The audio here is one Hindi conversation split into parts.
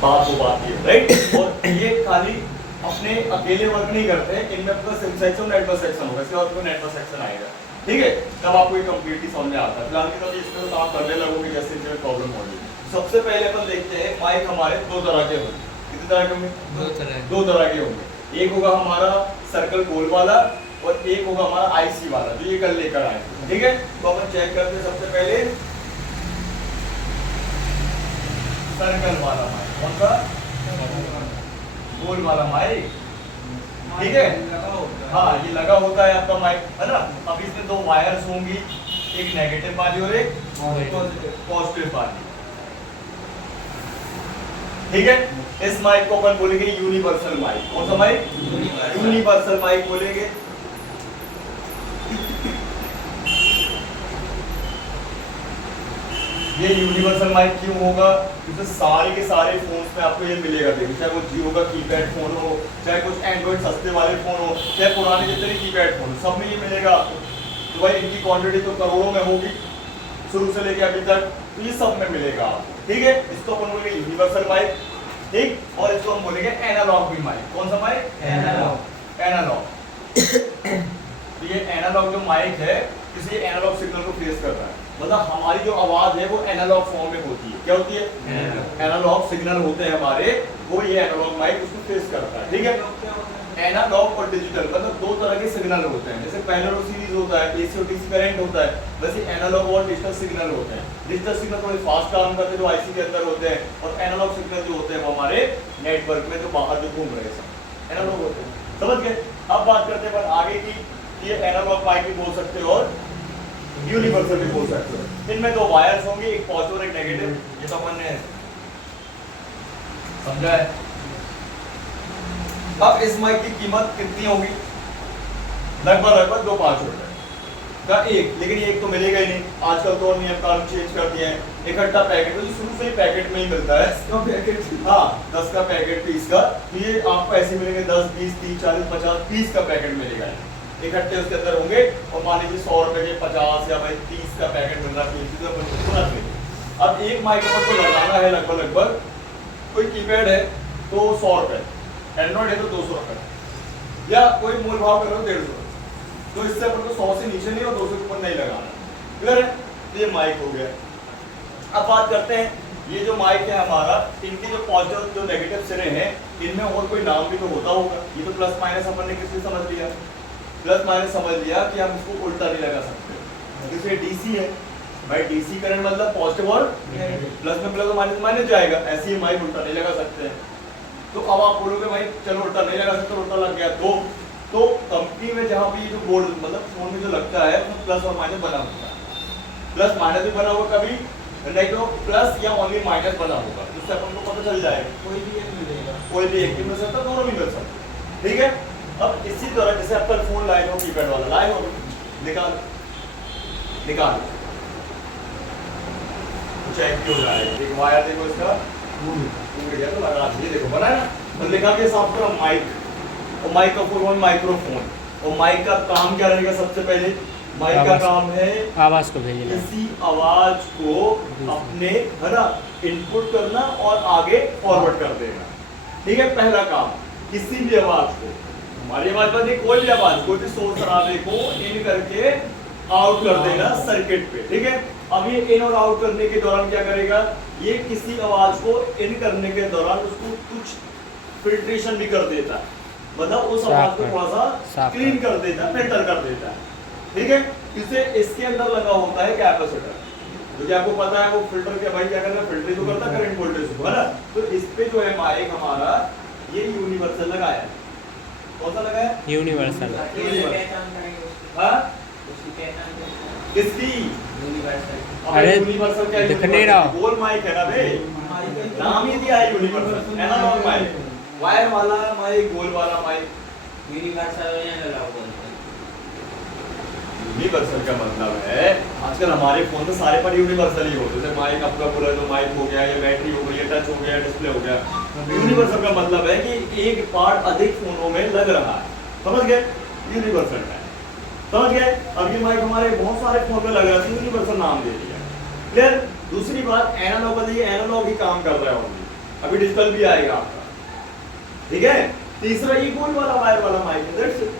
बात वो बात ये राइट। और ये खाली अपने अकेले वर्क नहीं करते हैं, इनमें आपका सिम सेक्शन नेटवर्क सेक्शन होगा, इसके बाद आपको नेटवर्क सेक्शन आएगा, ठीक है, तब आपको ये कंप्लीटली समझ में आता है। फिलहाल की तब इसमें काम करने लगोगे जैसे इसमें प्रॉब्लम होगी। सबसे पहले अपन देखते हैं माइक हमारे दो तरह के होंगे। कितने तरह के होंगे? दो तरह के होंगे। एक होगा हमारा सर्कल गोल वाला और एक होगा हमारा आईसी वाला जो ये कल लेकर आए, ठीक है। तो अपन चेक करते हैं सबसे पहले सर्कल वाला माइक, कौन सा? गोल वाला माइक, ठीक है। हाँ ये लगा होता है आपका माइक, है ना। अब इसमें दो वायर्स होंगी, एक नेगेटिव वाली और एक पॉजिटिव वाली, ठीक है। इस माइक को अपन बोलेंगे यूनिवर्सल माइक। कौन सा माइक? यूनिवर्सल माइक बोलेंगे। ये यूनिवर्सल माइक क्यों होगा? क्योंकि सारे के सारे फोन्स में आपको ये मिलेगा, देखिए, चाहे वो जियो का कीपैड फोन हो, चाहे कुछ एंड्रॉइड सस्ते वाले फोन हो, चाहे पुराने जितने कीपैड फोन, सब में ये मिलेगा आपको। तो भाई इनकी क्वांटिटी तो करोड़ों में होगी शुरू से लेके अभी तक, तो ये सब में मिलेगा आपको, ठीक है। इसको अपन बोलेंगे यूनिवर्सल माइक, ठीक। और इसको हम बोलेंगे एनालॉग भी माइक। कौन सा माइक? एनालॉग। एनालॉग। तो ये एनालॉग जो माइक है, किसी एनालॉग सिग्नल को फेस कर रहा है, मतलब हमारी जो आवाज है वो एनालॉग फॉर्म में होती है। क्या होती है? एनालॉग सिग्नल होते हैं हमारे, वो ये एनालॉग माइक उसको फेस करता है, ठीक है। एनालॉग और डिजिटल मतलब दो तरह के सिग्नल होते हैं। जैसे पैरेलल और सीरीज होता है, एसी और डीसी करंट होता है, वैसे एनालॉग और डिजिटल सिग्नल होते हैं। डिजिटल सिग्नल थोड़े फास्ट काम करते हैं जो आईसी के अंदर होते हैं, और एनालॉग सिग्नल जो होते हैं वो हमारे नेटवर्क में जो बाहर जो घूम रहे हैं एनालॉग होते हैं, समझ गए। अब बात करते हैं आगे की, ये एनालॉग माइक भी बोल सकते हो और यूनिवर्सल भी बोल सकते हो। इनमें दो वायर्स होंगे, एक पॉजिटिव और एक नेगेटिव, ये तो अपन ने समझा है। अब इस माइक की कीमत कितनी होगी? लगभग 2-5 रुपए का एक, लेकिन एक तो मिलेगा ही नहीं, आजकल तो नियम कानून चेंज कर दिए हैं। इकट्ठा पैकेट तो शुरू से ही पैकेट में ही मिलता है, हाँ 10 का पैकेट 30 का, तो ये आपको ऐसे मिलेंगे 10, 20, 30, 40, 50, 30 का पैकेट मिलेगा इकट्ठे उसके अंदर होंगे। और मान लीजिए 100 रुपए के 50 या भाई 30 का पैकेट मिल रहा है। अब एक माइक को लगाना है लगभग कोई कीपैड है तो 100 रुपए, एंड्रॉइड है तो 200 रुपए, या कोई मोल भाव कर रहे हो 150, तो इससे अपन को 100 से नीचे नहीं और 200 के ऊपर नहीं लगाना, क्लियर है। तो ये माइक हो गया। अब बात करते हैं, ये जो माइक है हमारा, इनके जो पॉजिटिव जो नेगेटिव सिरे हैं, इनमें और कोई नाम भी तो होता होगा। ये तो प्लस माइनस अपन ने किससे समझ लिया? प्लस माइनस समझ लिया कि हम इसको उल्टा नहीं लगा सकते, जैसे डीसी है भाई, डीसी करंट मतलब पॉजिटिव और प्लस में प्लस और माइनस माइनस जाएगा, ऐसे ही माइक उल्टा नहीं लगा सकते हैं। तो अब आप बोलोगे भाई चलो उल्टा नहीं लगा सकते, उल्टा लग गया तो कंपनी में जहाँ पे ये जो बोर्ड मतलब फोन में जो लगता है उसमें प्लस और माइनस बना होगा, प्लस माइनस भी बना होगा कभी, नहीं तो प्लस या ओनली माइनस बना होगा, जिससे अपन को पता चल जाएगा कोई भी एक मिलेगा, कोई भी एक भी मिल सकता, दोनों भी मिल सकते, ठीक है। अब इसी तरह जैसे एप्पल फोन लाए हो, कीपैड वाला लाए हो, निकाल चेक क्यों रहा है, एक वायर देखो इसका टूट गया तो लगा ये देखो बना है ना, और लिखा के साफ करो माइक, और माइक का फुल फॉर्म माइक्रोफोन। और माइक का काम क्या रहेगा? सबसे पहले माइक का काम है आवाज को भेजना, किसी आवाज को अपने है ना इनपुट करना और आगे फॉरवर्ड कर देना, ठीक है। पहला काम किसी भी आवाज को, हमारी आवाज पर नहीं, कोई भी आवाज, कोई भी शोर शराबे को इन करके आउट कर देना सर्किट पे, ठीक है। अब ये इन और आउट करने के दौरान क्या करेगा? ये किसी आवाज को इन करने के दौरान उसको कुछ फिल्ट्रेशन भी कर देता है, मतलब उस आवाज को थोड़ा सा क्लीन कर देता है, फिल्टर कर देता है, ठीक है। इसे इसके अंदर लगा होता है कैपेसिटर, क्योंकि आपको पता है वो फिल्टर के भाई क्या करता है, फिल्टर तो करता है करंट वोल्टेज को, है ना। तो इस पे जो है माइक हमारा ये यूनिवर्सल लगाया है, कौन सा लगाया? यूनिवर्सल। हाँ किसकी? अरे यूनिवर्सल क्या दिख नहीं रहा, गोल माइक है ना भाई, नाम ही दिया है यूनिवर्सल, एनालॉग माइक, वायर वाला माइक, गोल वाला माइक, यूनिवर्सल का मतलब है आजकल हमारे फोन में सारे पर यूनिवर्सल ही होते हैं, माइक आपका पूरा जो माइक हो गया, या बैटरी हो गई, या टच हो गया, डिस्प्ले हो गया। यूनिवर्सल का मतलब है कि एक पार्ट अधिक फोनों में लग रहा है, समझ गए? यूनिवर्सल है, समझ गए? अब ये माइक हमारे बहुत सारे फोन में लग रहा है, यूनिवर्सल नाम दे दिया, क्लियर। दूसरी बात एनालॉग, एनालॉग ही काम कर रहा है, अभी डिजिटल भी आएगा आपका, ठीक है। तीसरा ये गोल वाला वायर वाला माइक है, दैट्स इट,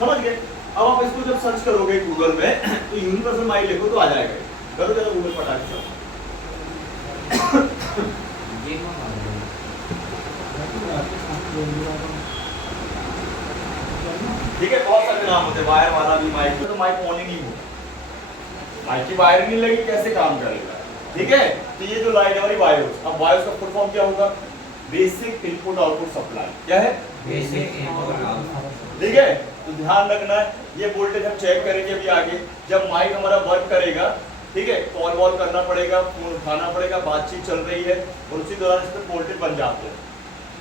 समझ गए। अब आप इसको जब सर्च करोगे गूगल में तो यूनिवर्सल माइक लिखो तो आ जाएगा, करो जरा गूगल फटाक से। ठीक है, बहुत सारे नाम होते हैं, वायर वाला भी माइक, तो माइक ऑन ही नहीं होगा, माइक की वायर नहीं लगी कैसे काम करेगा, ठीक है। तो ये जो लाइन है हमारी वायर्स, अब वायर्स का फुल फॉर्म क्या होगा, बेसिक इनपुट आउटपुट सप्लाई, क्या है, बेसिक इनपुट आउटपुट, ठीक है। तो ध्यान रखना है, ये वोल्टेज हम चेक करेंगे अभी आगे, जब माइक हमारा वर्क करेगा, ठीक है, कॉल वॉल करना पड़ेगा, फोन उठाना पड़ेगा, बातचीत चल रही है और उसी दौरान इस पर वोल्टेज बन जाते हैं,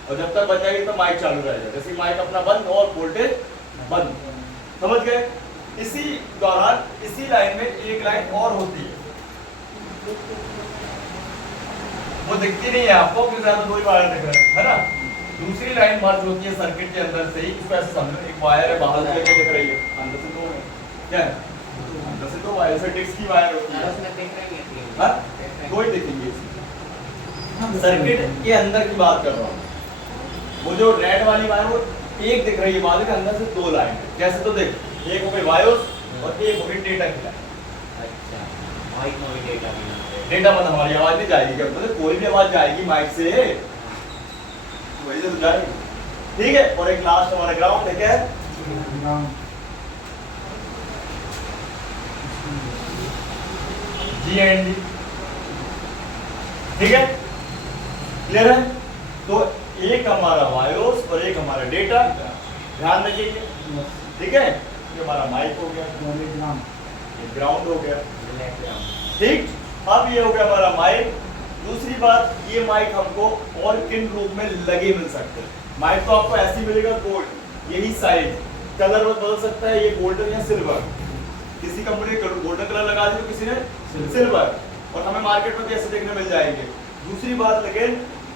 और जब तक बन जाएगी तो माइक चालू रहेगा, जैसे माइक अपना बंद और वोल्टेज बंद, समझ गए। इसी दौरान इसी लाइन में एक लाइन और होती है, वो दिखती नहीं है आपको क्योंकि ज्यादा दो ही वायर दिख रहे हैं, है ना। दूसरी लाइन मर्ज होती है सर्किट के अंदर से ही, इसको ऐसे समझो, एक वायर है बाहर से दिख रही है, अंदर से दो है, क्या है, अंदर से दो वायर, से डिस्क की वायर होती है, हाँ दो ही दिखेंगे सर्किट के अंदर की बात कर रहा हूँ। वो जो रेड वाली वायर वो एक दिख रही है, बाहर के अंदर से दो लाइन है, कैसे तो देख, एक हो गई वायोस और एक हो गई डेटा की लाइन। अच्छा, माइक में भी डेटा भी डेटा मतलब हमारी आवाज नहीं जाएगी, क्या मतलब कोई भी आवाज जाएगी माइक से, वही से तो जाएगी, ठीक है। और एक लास्ट हमारा ग्राउंड है, क्या है, जी एंड डी, ठीक है, क्लियर है। तो एक हमारा वायोस और एक हमारा डेटा, ध्यान रखिए, ठीक है। ये हमारा माइक हो गया, ये ग्राउंड हो गया, ठीक। अब ये हो गया हमारा माइक। दूसरी बात, ये माइक हमको और किन रूप में लगे मिल सकते हैं, माइक तो आपको ऐसे मिलेगा गोल्ड, यही साइज, कलर बदल सकता है, ये गोल्डन या सिल्वर, किसी कंपनी ने गोल्डन कलर लगा दिया, किसी ने सिल्वर, और हमें मार्केट में भी ऐसे देखने मिल जाएंगे। दूसरी बात, लेकिन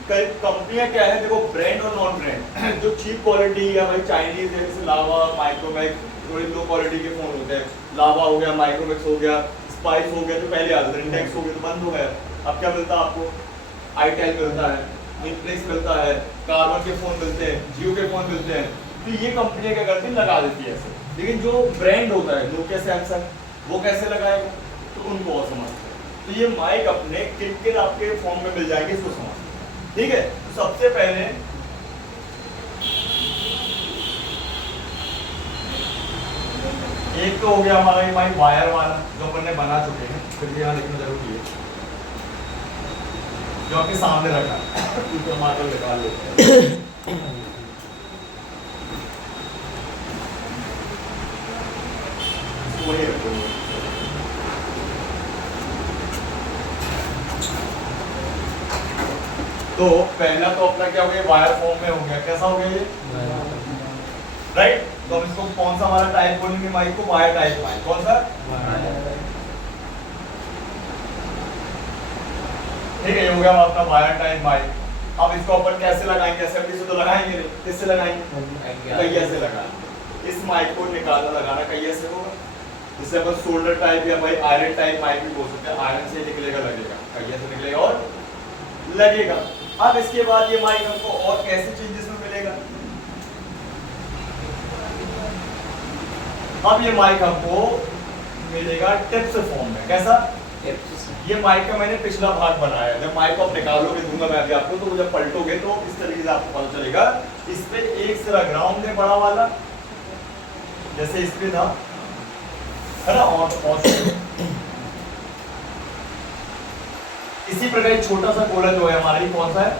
कई कंपनियां क्या है, देखो ब्रांड और नॉन ब्रांड, जो चीप क्वालिटी या भाई चाइनीज है, जैसे लावा, माइक्रोमैक्स, थोड़ी लो क्वालिटी के फोन होते हैं, लावा हो गया, माइक्रोमैक्स हो गया, स्पाइस हो गया, जो पहले आते थे, इंडेक्स हो गया तो बंद हो गया, अब क्या मिलता है आपको, आईटेल मिलता है, इनफ्लिक्स मिलता है, कार्बन के फोन मिलते हैं, जियो के फोन मिलते हैं। तो ये कंपनियां क्या करती है, लगा देती है ऐसे, लेकिन जो ब्रांड होता है, नोकिया, सैमसंग, वो कैसे लगाएगा, तो उनको और समझते हैं। तो ये माइक अपने किन किन आपके फॉर्म में मिल जाएंगे, इसको समझते हैं, ठीक है। तो सबसे पहले एक तो हो गया हमारा ये माइक वायर वाला, जो अपन ने बना चुके हैं, फिर यहाँ लिखना जरूरी है, जो आपके सामने रखा है, तो हमारा निकाल लेते हैं। वही रखो, तो पहला तो अपना क्या हो गया, वायर फॉर्म में हो गया, कैसा हो गया ये, राइट। तो हम इसको कौन सा हमारा टाइप बोलेंगे, माइक को वायर टाइप माइक, कौन सा, ठीक है, ये हो गया अपना वायर टाइप माइक। अब इसको अपन कैसे लगाएंगे, असेंबली से तो लगाएंगे नहीं, किससे लगाएंगे, कहिया से लगाएंगे। इस माइक को निकालना लगाना कहिया से होगा, जिससे अपन शोल्डर टाइप या भाई आयरन टाइप माइक भी बोल सकते हैं, आयरन से निकलेगा लगेगा, कहिया से निकलेगा और लगेगा। अब इसके बाद ये माइक हमको और कैसे चेंजेस में मिलेगा, अब ये माइक हमको मिलेगा टिप्स फॉर्म में, कैसा, ये माइक का मैंने पिछला भाग बनाया है, जब माइक को आप निकालोगे, दूंगा मैं अभी आपको, तो जब पलटोगे तो इस तरीके से आपको पता चलेगा। इस पे एक सिरा ग्राउंड है बड़ा वाला, जैसे इस पे था, है ना, और इसी प्रकार छोटा सा गोला जो है हमारा, ये कौन सा है,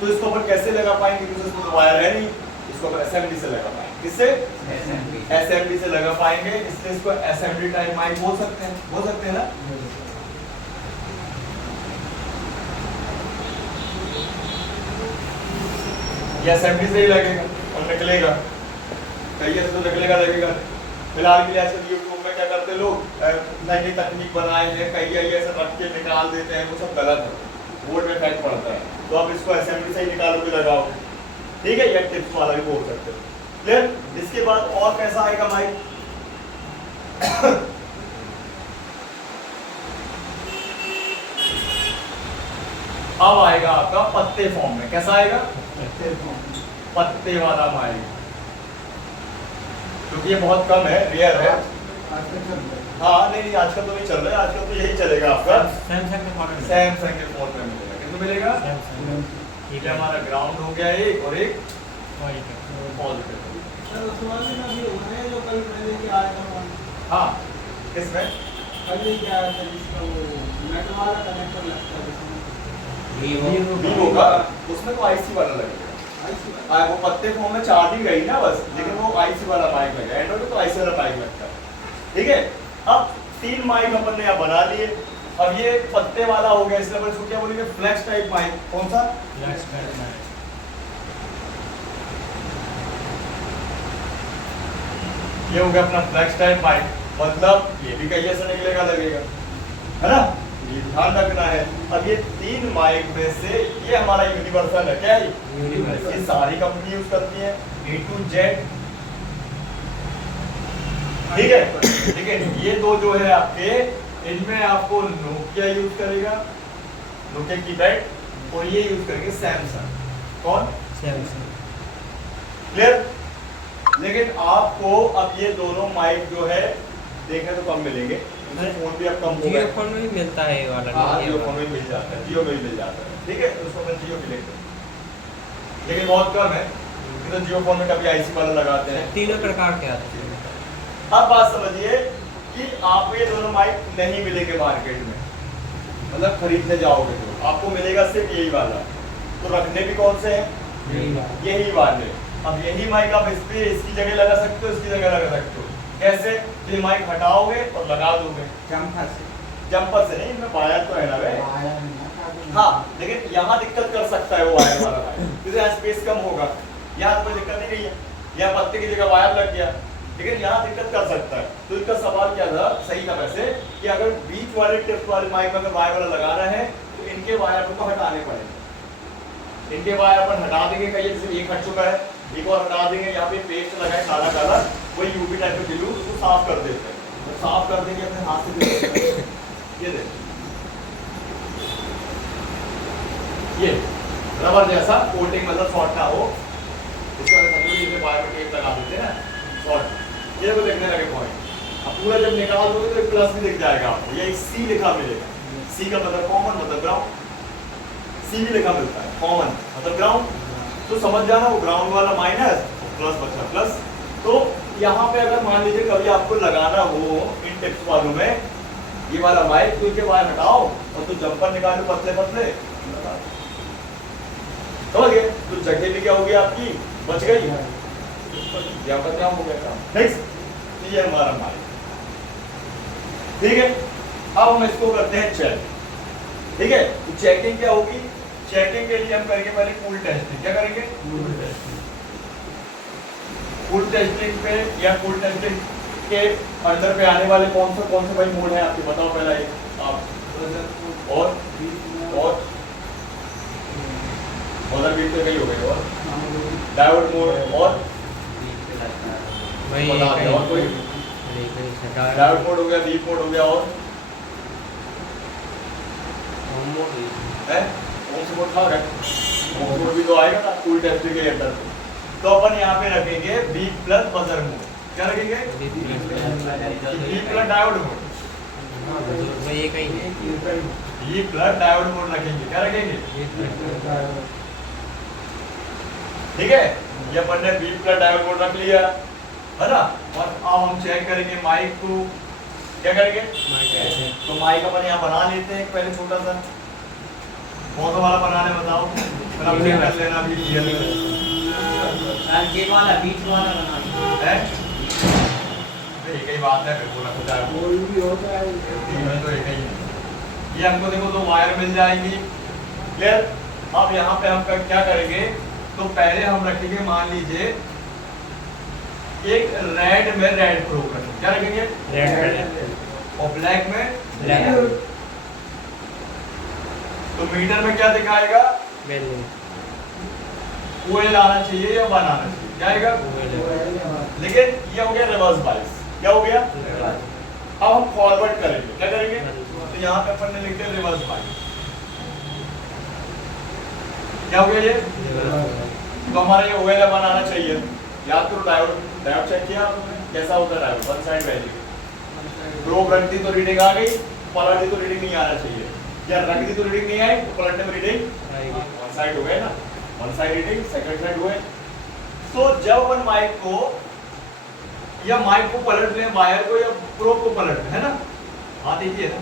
तो इसको अपन कैसे लगा पाएंगे, क्योंकि इसको तो वायर है नहीं, इसको अपन असेंबली से लगा पाएंगे, किससे, असेंबली से लगा पाएंगे, इसलिए इसको असेंबली टाइप माइक बोल सकते हैं ना। ये असेंबली से ही लगेगा और निकलेगा, कहिए से तो लगेगा। फिलहाल के लिए आजकल यूट्यूब में क्या करते लोग, नई नई तकनीक बनाए हैं, कहिए ऐसे रख के निकाल देते हैं, वो सब गलत है, बोर्ड में इफेक्ट पड़ता है। तो आप इसको असेंबली से ही निकालोगे, लगाओगे, ठीक है, या टिप्स वाला भी बोल सकते हो, क्लियर। इसके बाद और कैसा आएगा माइक, अब आएगा आपका पत्ते फॉर्म में। कैसा आएगा? पत्ते वाला माइक, क्योंकि ये बहुत कम है, रेयर है। हाँ नहीं आजकल तो नहीं चल रहा है, आजकल तो यही चलेगा आपका सैमसंग के मॉडल सैमसंग के फोन में मिलेगा। कितना मिलेगा? ठीक है, हमारा ग्राउंड हो गया एक और एक पॉजिटिव। सर उस वाले में भी होना है जो कल मैं लेके आया था फोन। हाँ किसमें? कल लेके आया था जिसका वो नेट वाला कनेक्टर लगता है जिसमें वीवो का, उसमें तो आईसी वाला लगेगा। आईसी वाला। वो पत्ते फॉर्म में चार्जिंग गई ना बस, लेकिन वो आईसी वाला माइक लगा। एंड्रॉइड में तो आईसी वाला माइक लगता है। ठीक है, अब 3 माइक अपन ने यहाँ बना लिए। अब ये पत्ते वाला हो गया, इसलिए अपन इसको क्या बोलेंगे? Flex type mic. कौन सा? ये हो गया अपना फ्लैक्स टाइप माइक, मतलब ये भी कहीं ऐसा निकलेगा लगेगा, है ना? ये ध्यान रखना है। अब ये 3 माइक में से ये हमारा यूनिवर्सल है। क्या है? यूनिवर्सल। ये सारी कंपनी यूज करती है, A to Z। ठीक है, लेकिन ये दो जो है आपके, इनमें आपको नोकिया यूज करेगा, नोकिया कीपैड, और ये यूज करेंगे सैमसंग। कौन? क्लियर? लेकिन आपको अब ये दोनों माइक जो है देखने तो कम मिलेंगे, फोन भी अब कम हो जियो गए। फोन में भी मिलता है ये वाला। हाँ Nokia जियो वाला। फोन में मिल जाता है, जियो में भी मिल जाता है। ठीक है, उसको मैं जियो भी लेते हैं, लेकिन बहुत कम है। तो जियो फोन में कभी आईसी वाला लगाते हैं। तीनों प्रकार के आते हैं। अब बात समझिए कि आपको ये दोनों माइक नहीं मिलेंगे मार्केट में, मतलब खरीदने जाओगे तो आपको मिलेगा सिर्फ यही वाला। तो रखने भी कौन से हैं? यही वाले। अब यही माइक आप इस पे इसकी जगह लगा सकते हो, इसकी जगह लगा सकते हो। कैसे? तो ये माइक हटाओगे और लगा दोगे। जंपर से नहीं, इनमें वायर तो है ना वे। हाँ, लेकिन यहाँ दिक्कत कर सकता है वो वायर वाला माइक, क्योंकि यहाँ स्पेस कम होगा। यहाँ तो कोई दिक्कत नहीं रही है, यहाँ पत्ते की जगह वायर लग गया, लेकिन यहाँ दिक्कत कर सकता है। तो इसका सवाल क्या था, सही था वैसे, कि अगर बीच वाले टिप वाले माइक में अगर वायर वाला लगाना है तो इनके वायर को हटाने पड़ेंगे। इनके वायर अपन हटा देंगे, कहीं जैसे एक हट चुका है, एक और हटा देंगे। यहाँ पे पेस्ट लगाए काला काला, वही यूवी टाइप का ग्लू, उसको साफ कर देते हैं। तो साफ कर देंगे अपने हाथ से। ये देखिए, ये रबर जैसा कोटिंग, मतलब शॉर्ट ना हो, इसको समझो वायर में टेप लगा देते हैं ना, शॉर्ट। ये तो देखने लगे पॉइंट। अब पूरा जब निकाल दोगे तो एक प्लस भी दिख जाएगा आपको, ये सी लिखा मिलेगा। सी का मतलब कॉमन, मतलब ग्राउंड। सी भी लिखा मिलता है, कॉमन मतलब ग्राउंड। तो समझ जाना, वो ग्राउंड वाला माइनस, प्लस बचा प्लस। तो यहाँ पे अगर मान लीजिए कभी आपको लगाना हो इन टिप्स वालों में ये वाला माइक, तो इनके वायर हटाओ और तो जंपर निकालो पतले पतले, लगा दो। समझ गए? तो जगह भी क्या होगी आपकी, बच गई। यहाँ पर क्या हो गया काम। नेक्स्ट, ये हमारा माइक। ठीक है, अब हम इसको करते हैं चेक। ठीक है, तो चेकिंग क्या होगी? चेकिंग के लिए हम करेंगे पहले कूल टेस्टिंग। क्या करेंगे? कूल टेस्टिंग पे या कूल टेस्टिंग के अंदर पे आने वाले कौन से भाई मोड है आपके, बताओ पहला ये आप। और मदर बीट पे कहीं हो गए, और डायोड मोड, और वही बता दे, और कोई? डायोड मोड हो गया, बीप मोड हो गया, और है कौन से मोड था? वो मोड भी तो आएगा ना कूल टेस्टिंग के अंदर। तो अपन यहाँ पे रखेंगे बीप प्लस बजर मोड। क्या रखेंगे? Beep plus diode mode. ये कहीं है। बीप प्लस डायोड मोड रखेंगे। क्या रखेंगे? ठीक है, ये अपन ने बीप प्लस डायोड मोड रख लिया, है ना? और अब हम चेक करेंगे माइक को। क्या करेंगे? तो माइक अपन यहाँ बना लेते हैं पहले छोटा सा। कौन सा वाला बनाने बताओ? कर लेना अभी क्लियर ये वाला बीच वाला बनाना है। एक ही बात है, फिर बोला खुद आया। कोई भी होता है तो एक ही है। ये हमको देखो तो वायर मिल जाएंगी। क्लियर? अब यहाँ पे हम क्या करेंगे, तो पहले हम रखेंगे, मान लीजिए एक रेड में रेड प्रोब रखेंगे। क्या रखेंगे? रेड और ब्लैक में ब्लैक। तो मीटर में क्या दिखाएगा? OL आना चाहिए या 1 आना चाहिए। क्या आएगा? लेकिन ये हो गया रिवर्स बाइस। क्या हो गया? अब हम फॉरवर्ड करेंगे। क्या करेंगे? तो यहाँ पे अपन ने लिख दिया रिवर्स बाइस। क्या हो गया ये? तो हमारा ये OL1 आना चाहिए। याद करो डायोड, डायोड चेक किया आपने कैसा होता है diode? One side value. Probe रख दी तो रीडिंग आ गई, पलट दी तो रीडिंग नहीं आना चाहिए, या रख दी तो रीडिंग नहीं आई तो पलटने में रीडिंग वन साइड हो गए ना, one side reading second side हुए। तो जब अपन माइक को या माइक को पलट लें, वायर को या प्रोब को पलट लें, है ना? हाँ देखिए ना,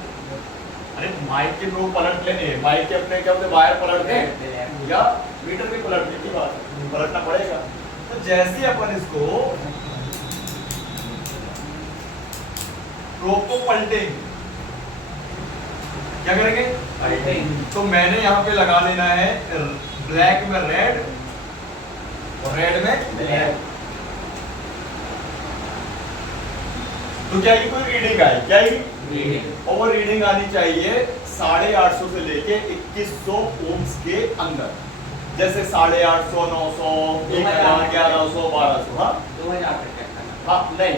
अरे माइक के प्रोब पलट लेने, माइक के अपने क्या बोलते वायर पलट लें या मीटर भी पलटने की बात है, पलटना पड़ेगा। तो जैसे अपन इसको प्रोब को पलटेंगे, क्या करेंगे? पलटेंगे। तो मैंने यहाँ पे लगा देना है ब्लैक में रेड और रेड में ब्लैक। तो क्या ये कोई रीडिंग आई? क्या ये रीडिंग? और वो रीडिंग आनी चाहिए 850 से लेके 2100 ओम्स के अंदर, जैसे 850, 900, 1000, 1100, 1200। हाँ 2000 पे चेक करना। हाँ नहीं,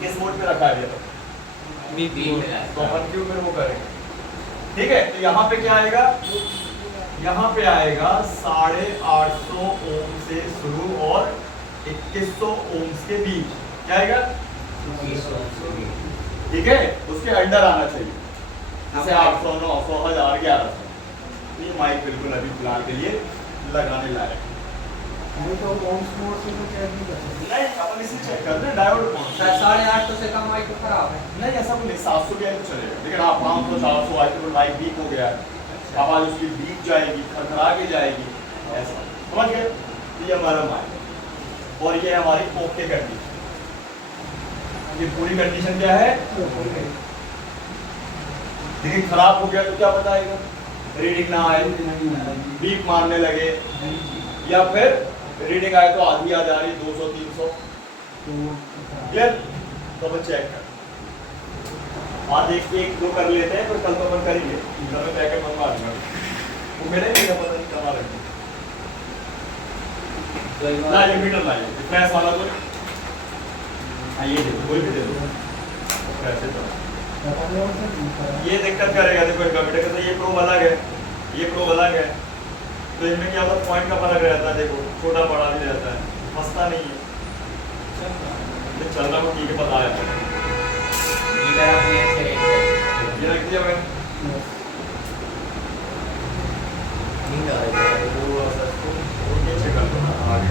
किस मोड पे रखा है ये? तो अपन क्यों में वो करेंगे, ठीक है? तो यहाँ पे क्या आएगा? यहाँ पे आएगा 850 ओम से शुरू और 2100 ओम्स के बीच, क्या आएगा? ठीक है, उसके अंडर आना चाहिए, जैसे 800, 900, 1000, 1100। ये माइक बिल्कुल अभी फिलहाल के लिए लगाने लायक नहीं तो ओम्स मोड से तो चेक नहीं कर सकते। नहीं, अपन इसे चेक कर रहे हैं डायोड कौन सा है। 850 से कम माइक तो खराब है। नहीं ऐसा कुछ नहीं, 700 भी है तो चलेगा, लेकिन आप 500, 400 आए तो माइक वीक हो गया है, आवाज उसकी बीट जाएगी, खरखरा के जाएगी, ऐसा समझ गए? ये हमारा माइक और ये हमारी ओके कंडीशन। ये पूरी कंडीशन क्या है? देखिए खराब हो गया तो क्या बताएगा? रीडिंग ना आए, बीप मारने लगे, या फिर रीडिंग आए तो आधी आ जा रही 200 300, क्लियर? तो अपन चेक कर, आज एक दो कर लेते हैं, तो कल तो अपन करेंगे, कल मैं पैकेट मंगवा दूंगा, वो मेरे नहीं पता नहीं कहाँ रखें। ना ये मीटर लाइए, फ्लैश वाला कोई, हाँ ये दे दो, कोई भी दे दो, ऐसे तो ये दिक्कत करेगा। देखो इनका बेटे का ये प्रोब अलग है, ये प्रोब अलग है, तो इनमें क्या होता है पॉइंट का फर्क रहता है। देखो छोटा बड़ा भी रहता है, फंसता नहीं है, ये चल रहा है ठीक है, पता है मीटर अपने से रेट है। ये रख दिया मैंने, थोड़ा सा इसको ये चेक कर लो ना आगे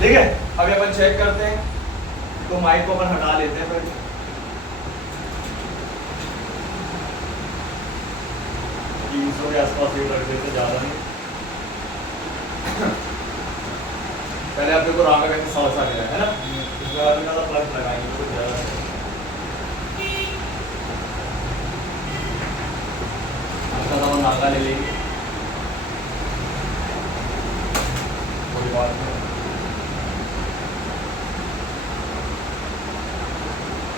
ठीक है। अभी अपन चेक करते हैं, तो माइक को अपन हटा लेते हैं फिर। 300 के आसपास ये रख देते, ज्यादा नहीं। पहले आप देखो रागा कैसे समझ आ गया है ना, इसके बाद में प्लग लगाएंगे कुछ ज्यादा। अच्छा तो नागा ले लेंगे, कोई बात नहीं।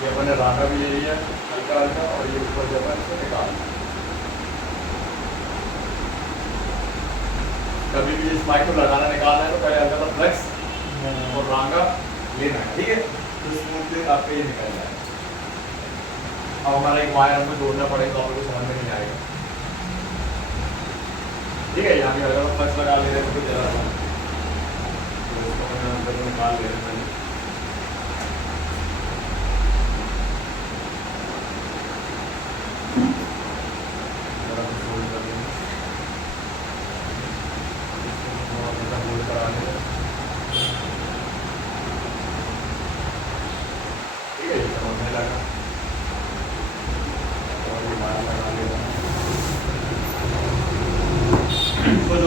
ये अपने रागा भी ले लिया हल्का हल्का, और ये ऊपर जो है इसको निकाल। कभी भी इस माइक को लगाना निकालना है तो पहले हल्का सा फ्लेक्स और रागा लेना है, ठीक है? तो स्मूथली आपके ये निकल जाए। अब हमारा एक वायर हमको जोड़ना पड़ेगा, तो आप लोग को समझ में नहीं आएगा, ठीक है? यहाँ भी हल्का सा फ्लेक्स लगा ले रहे हैं, तो जरा सा तो इसको अपने अंदर से निकाल ले रहे हैं।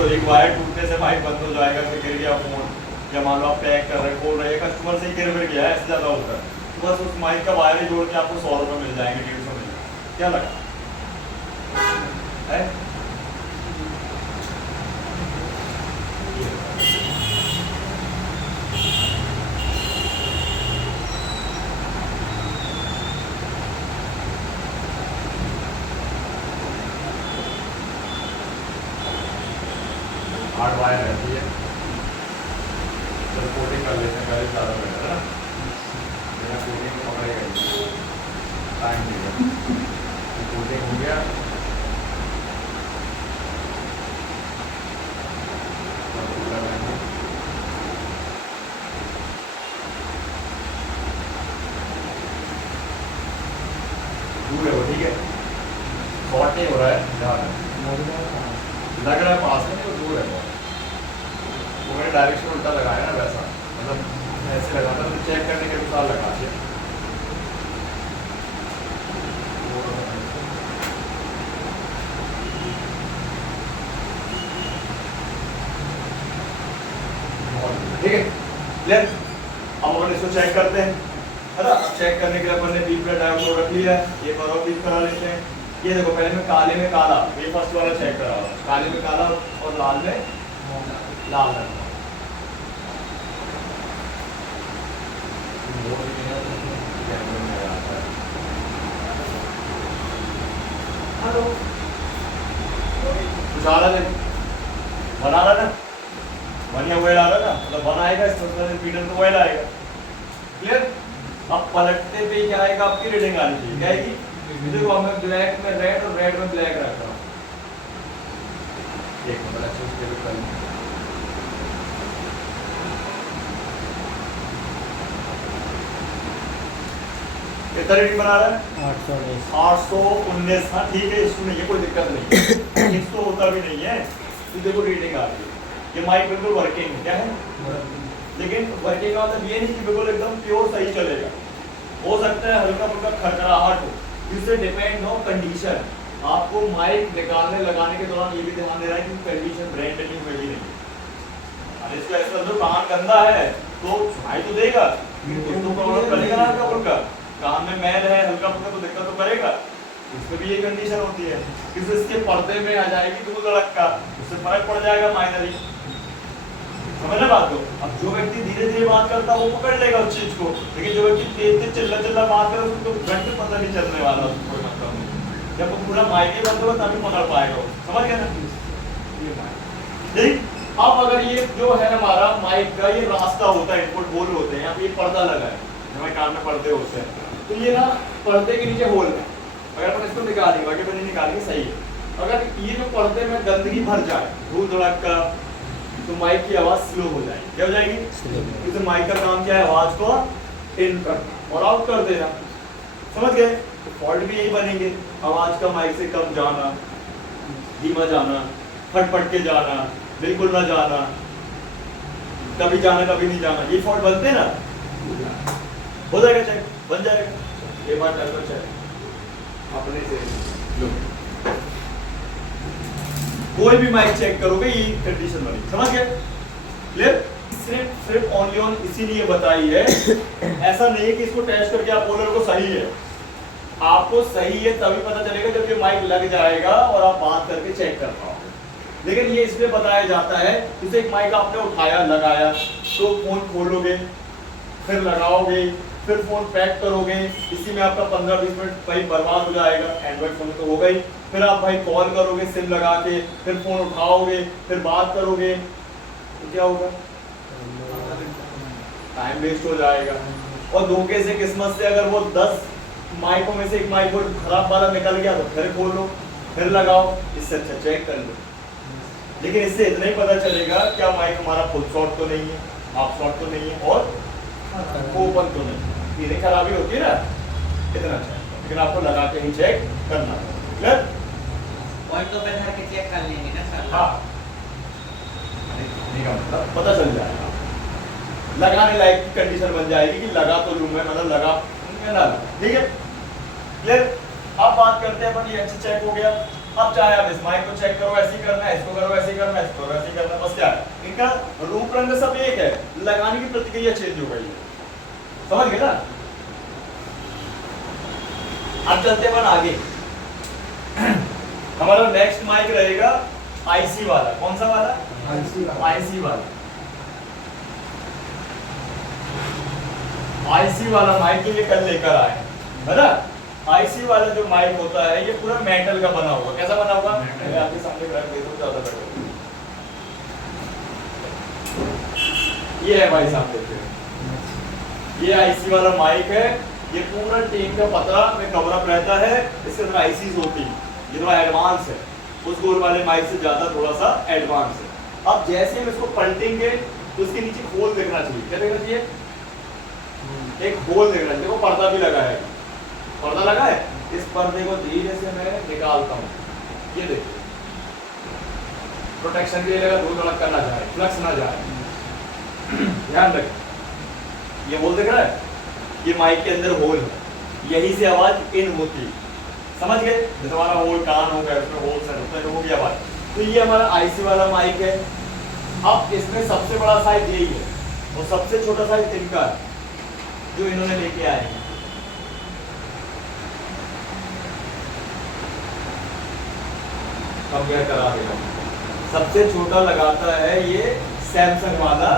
एक वायर टूटने से माइक बंद हो जाएगा, फिर गिर गया फोन, या मान लो आप पैक कर रहे बोल रहे हैं कस्टमर से ही गिर गया है, ऐसे ज़्यादा होता है, तो बस उस माइक का वायर ही जोड़ के आपको 100 रुपये मिल जाएंगे, 150 मिल जाएंगे। क्या लगा है? हार्ड वायर रहती है, चलो कोटिंग कर लेते हैं पहले, ज़्यादा बेटर है ना, बिना कोटिंग को पकड़ेगा ही, टाइम देगा। कोटिंग हो गया, दूर है वो, ठीक है, शॉर्ट नहीं हो रहा है, ध्यान है। लग रहा है पास में, तो दूर है बहुत। वो मैंने डायरेक्शन उल्टा लगाया ना वैसा, मतलब ऐसे लगाता तो चेक करने के अनुसार लगा दिया। ठीक है क्लियर। अब अपन इसको चेक करते हैं, है ना। अब चेक करने के लिए अपन ने बी प्लेट डायोड रख लिया है, एक बार और बीप करा लेते हैं। ये देखो पहले मैं काले में काला, ये फर्स्ट वाला चेक करा हुआ, काले में काला और लाल में लाल रखा। हेलो कुछ आ रहा है, बना रहा ना, वन या वेल आ रहा ना, मतलब वन आएगा, इसमें रिपीटर तो वेल आएगा। क्लियर। अब पलटते पे क्या आएगा, आपकी रीडिंग आनी चाहिए, क्या आएगी, देखो हमें ब्लैक में रेड और रेड में ब्लैक रख रहा हूँ। एक मिनट अच्छे से कर लें। कितना रीडिंग बना रहा है, 819। हाँ ठीक है, इसमें ये कोई दिक्कत नहीं है, इसको होता भी नहीं है। तो देखो रीडिंग आ रही है, ये माइक बिल्कुल वर्किंग है, क्या है, लेकिन वर्किंग का मतलब ये नहीं कि बिल्कुल एकदम प्योर सही चलेगा, हो सकता है हल्का फुल्का खड़खड़ाहट हो, इससे डिपेंड हो कंडीशन। आपको माइक निकालने लगाने के दौरान ये भी ध्यान देना है कि कंडीशन ब्रांड नहीं हुई नहीं। अरे इसका ऐसा जो कान गंदा है तो सुनाई तो देगा, तो प्रॉब्लम करेगा ना हल्का फुल्का, कान में मैल है हल्का फुल्का तो दिक्कत तो करेगा। इसमें भी ये कंडीशन होती है, किसी इसके पर्दे में आ जाएगी तो लड़क का, उससे फर्क पड़ जाएगा माइनर ही, समझना बात को। अब जो व्यक्ति धीरे धीरे बात करता है वो पकड़ लेगा उस चीज को, लेकिन जो व्यक्ति तेज तेज चिल्ला चिल्ला बात करे उसको घंटे पता नहीं चलने वाला, उसको कोई मतलब नहीं। जब वो पूरा माइक ही बंद होगा तभी पकड़ पाएगा वो, समझ गया ना। ठीक। अब अगर ये जो है हमारा माइक का ये रास्ता होता है, इनपुट होल होते हैं, यहाँ पे ये पर्दा लगा है, हमारे कान में पर्दे होते हैं, तो ये ना पर्दे के नीचे होल है, अगर अपन इसको निकालेंगे बाकी बनी निकालेंगे सही है। अगर ये जो पर्दे में गंदगी भर जाए धूल धड़क का, तो माइक की आवाज स्लो हो जाएगी, क्या हो जाएगी, क्योंकि माइक का काम क्या है, आवाज को इन करना और आउट कर देना, समझ गए। तो फॉल्ट भी यही बनेंगे, आवाज का माइक से कम जाना, धीमा जाना, फट के जाना, बिल्कुल ना जाना, कभी जाना कभी नहीं जाना, ये फॉल्ट बनते हैं ना। हो जाएगा चेक, बन जाएगा, ये बात कर चेक अपने से लो। कोई भी माइक चेक करोगे ये कंडीशन बनी, समझ गए क्लियर। सिर्फ ओनली ऑन इसीलिए बताई है, ऐसा नहीं है कि इसको टेस्ट करके आप बोल रहे हो सही है, आपको सही है तभी पता चलेगा जब ये माइक लग जाएगा और आप बात करके चेक कर पाओगे। लेकिन ये इसलिए बताया जाता है, जैसे एक माइक आपने उठाया लगाया तो फोन खोलोगे, फिर लगाओगे, फिर फोन पैक करोगे, इसी में आपका 15-20 मिनट भाई बर्बाद हो जाएगा, एंड्रॉइड फोन तो होगा ही। फिर आप भाई कॉल करोगे सिम लगा के, फिर फोन उठाओगे, फिर बात करोगे, तो क्या होगा, टाइम वेस्ट हो जाएगा। और धोखे से किस्मत से अगर वो 10 माइकों में से एक माइक को खराब वाला निकल गया तो फिर खोलो, फिर लगाओ, इससे अच्छा चेक कर लो। लेकिन इससे इतना ही पता चलेगा क्या माइक हमारा फुल शॉट तो नहीं है, हाफ शॉट तो नहीं है, और ओपन तो नहीं, ये खराबी होती है ना, इतना अच्छा। लेकिन आपको लगा के ही चेक करना है, पॉइंटों पे धर के चेक कर लेंगे ना सर। हाँ, मतलब पता चल जाएगा, लगाने लायक की कंडीशन बन जाएगी कि लगा तो लूंगा, मतलब लगा ना, ठीक है क्लियर। अब बात करते हैं अपन, ये अच्छे चेक हो गया। अब चाहे आप इस माइक को चेक करो ऐसे ही करना है, इसको करो ऐसे ही करना है, इसको करो ऐसे ही करना है, बस क्या है इनका रूप रंग सब एक है, लगाने की प्रतिक्रिया चेंज हो गई है, समझ गए ना। अब चलते अपन आगे, हमारा नेक्स्ट माइक रहेगा आईसी वाला। कौन सा वाला, आईसी वाला। आईसी वाला माइक ये कल लेकर आए, है ना। आईसी वाला जो माइक होता है ये पूरा मेटल का बना हुआ, कैसा बना हुआ, मैं आपके सामने रख दे दूं ज्यादा बेटर। ये है भाई साहब, देखिए ये आईसी वाला माइक है। ये पूरा टीम का पतला में कवर अप रहता है, इसके अंदर आईसीज होती है, ये थोड़ा एडवांस है, उस गोल वाले माइक से ज्यादा थोड़ा सा एडवांस है। अब जैसे हम इसको पलटेंगे तो इसके नीचे होल देखना चाहिए, क्या देखना चाहिए? एक होल देखना चाहिए। देखो पर्दा भी लगा है, पर्दा लगा है, इस पर्दे को धीरे से मैं निकालता हूँ, ये देखिए प्रोटेक्शन के लिए लगा, धूल धड़क ना जाए, फ्लक्स ना जाए, ध्यान रखें। ये होल दिख रहा है, ये माइक के अंदर होल है, यही से आवाज इन होती है, समझ गए? जैसे हमारा होल कान हो गया, उसमें होल सर होता है, हो गया आवाज। तो ये हमारा आईसी वाला माइक है। अब इसमें सबसे बड़ा साइज यही है और सबसे छोटा साइज इनका है, जो इन्होंने लेके आए हैं। कंपेयर करा देगा, सबसे छोटा लगाता है ये सैमसंग वाला,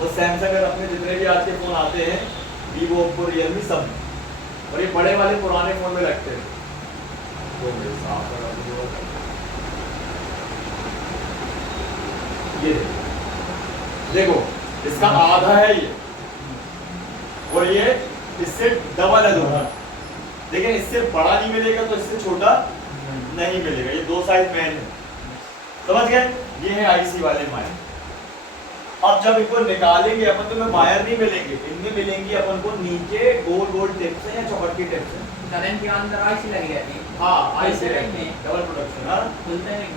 और सैमसंग अपने जितने भी आज के फोन आते हैं, वीवो, ओप्पो, रियलमी सब, और ये बड़े वाले पुराने फोन में लगते हैं। तो ये देखो इसका आधा है ये, और ये इससे डबल है दोनों, लेकिन इससे बड़ा नहीं मिलेगा तो इससे छोटा नहीं मिलेगा। ये दो साइज मैन है, समझ गए? ये है आईसी वाले माइक। अब जब इनको निकालेंगे अपन तो में वायर नहीं मिलेंगे, इनमें मिलेंगी अपन को नीचे गोल गोल टिप से या चौकट की टिप से। करंट के अंदर आईसी लगी रहती है। हाँ आईसी नहीं डबल प्रोडक्शन। हाँ खुलते नहीं,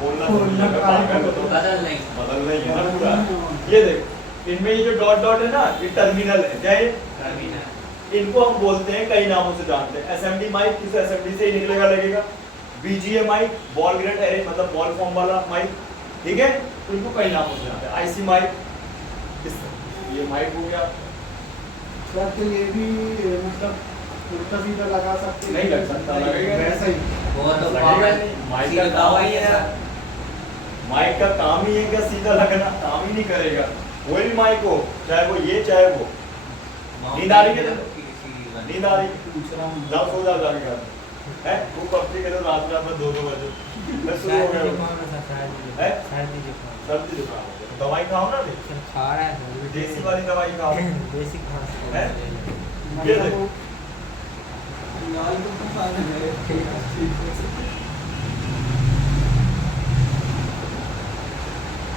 खोलना बदल नहीं है ना पूरा। ये देखो इनमें ये जो डॉट डॉट है ना, ये टर्मिनल है, क्या ये टर्मिनल। इनको हम बोलते हैं, कई नामों से जानते हैं। एसएमडी माइक, किस एसएमडी से ही निकलेगा लगेगा। BGA mic, ball grid array मतलब बॉल फॉर्म वाला माइक, ठीक है? तो इनको कई नामों से जानते हैं। आईसी माइक, ये माइक हो गया। सर तो ये भी मतलब उल्टा सीधा लगा सकते हैं? नहीं लग सकता, लगेगा वैसा ही। वो तो लगेगा पावर नहीं, माइक का काम ही है, माइक का काम ही है क्या सीधा लगना? काम ही नहीं करेगा। कोई भी माइक हो, चाहे वो ये चाहे वो। नींद आ रही है? नींद आ रही? पूछ रहा हूँ। जाओ सो जाओ जाके घर है। वो पबजी खेलो रात में 2-2 बजे, मैं शुरू हो गया है। सर्दी जुकाम हो गया, दवाई खाओ ना, देसी वाली दवाई खाओ। है? ये देखो लाल तो फायदा है।